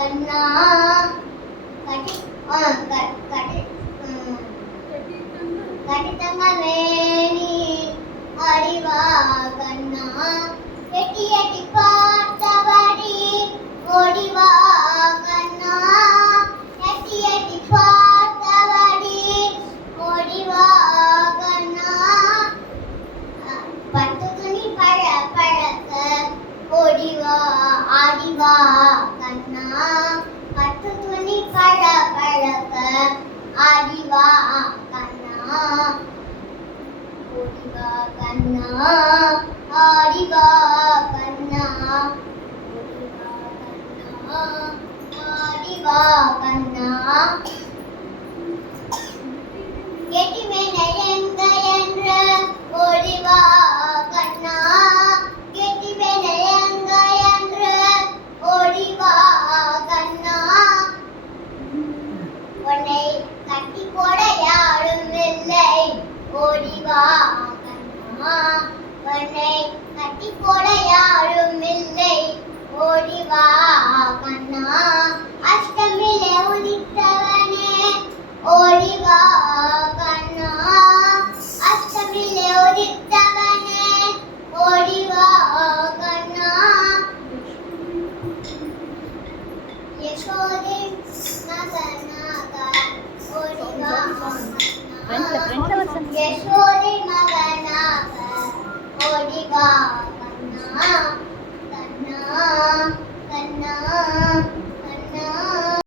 கண்ணா கட்டி கட்டி தங்க வேணி அடிவா கண்ணா எட்டி எட்டி பார்த்தபடி ஓடிவா கண்ணா எட்டி எட்டி பார்த்தபடி ஓடிவா கண்ணா பட்டு துணி பழக்க ஓடிவா ஆடிவா கண்ணா பட்டு துணி பழக்க ஆடிவா கண்ணா ஓடிவா கண்ணா ஆடிவா கண்ணா ஓடிவா கண்ணா ஆடிவா கண்ணா எட்டி மேல